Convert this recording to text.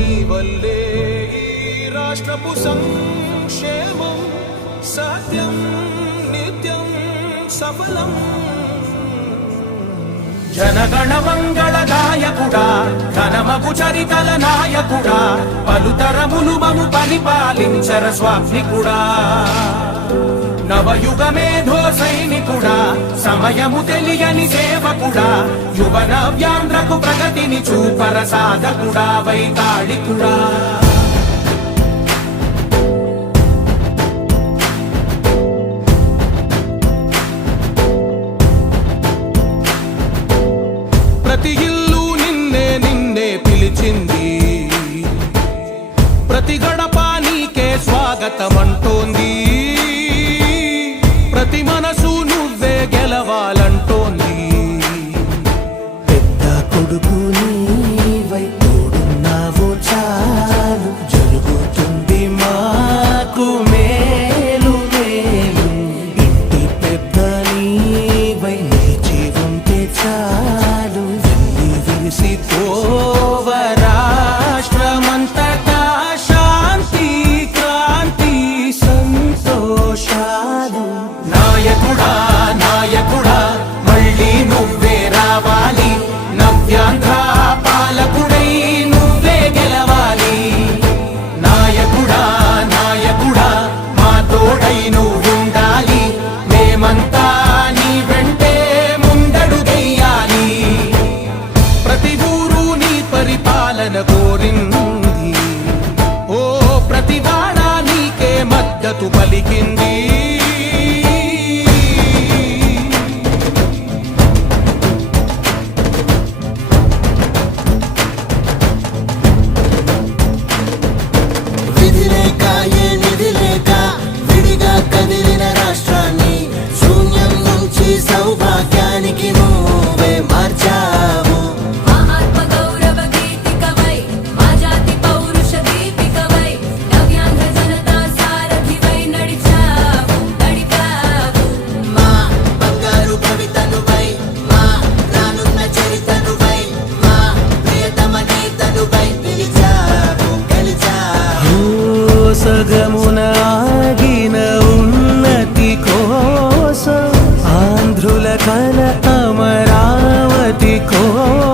నీ వల్లే ఈ రాష్ట్రపు సంక్షేమం సత్యం నిత్యం సఫలం. జనగణ మంగళ గాయకుడా ఘనమగు చరితల నాయకుడా పలుతరములు మము పరిపాలించర స్వామికుడా. నవయుగ మేధో సైనికుడా సమయము తెలియని సేవకుడా యువ నవ్యాంధ్రకు ప్రగతిని చూపర సాధకుడా వైతాళికుడా. ప్రతి ఇల్లు నిన్నే నిన్నే పిలిచింది, ప్రతి గడప నీకే స్వాగతమంటోంది, ప్రతి మనసు నువ్వే గెలవాలంటోంది. పెద్ద కొడుకు నీవై తోడున్నావు చాలు జరుగుతుంది మాకు మేలు మేలు. ఇంటి పెద్ద నీవై నిలిచి ఉంటే చాలు వెళ్ళి విరిసి పోవ రాష్ట్రమంతటా శాంతి క్రాంతి సంతోషాలు. నాయకుడా నాయకుడా మళ్ళీ నువ్వే రావాలి, నవ్యాంధ్ర పాలకుడై నువ్వే గెలవాలి. నాయకుడా నాయకుడా మా తోడై నువ్వుండాలి, మేమంతా నీ వెంటే ముందడుగెయ్యాలి. ప్రతి ఊరు నీ పరిపాలన కోరింది, ఓ ప్రతి వాడ నీకే మద్దతు పలికింది. విధిలేక ఏ నిధిలేక విడిగా కదిలిన రాష్ట్రాన్ని శూన్యం నుంచి సౌభాగ్యానికి నువ్వే మార్చావు. ఆత్మ గౌరవ గీతికవై మా జాతి పౌరుష దీపికవై నవ్యాంధ్ర జనతా సారథివై నడిచావు నడిపావు. మా బంగారు భవితనువై మా రానున్న చరితనువై మా ప్రియతమ నేతనువై పిలిచావు గెలిచావు. సగమున ఆగిన ఉన్నతి కోసం ఆంధ్రుల కల అమరావతి కోసం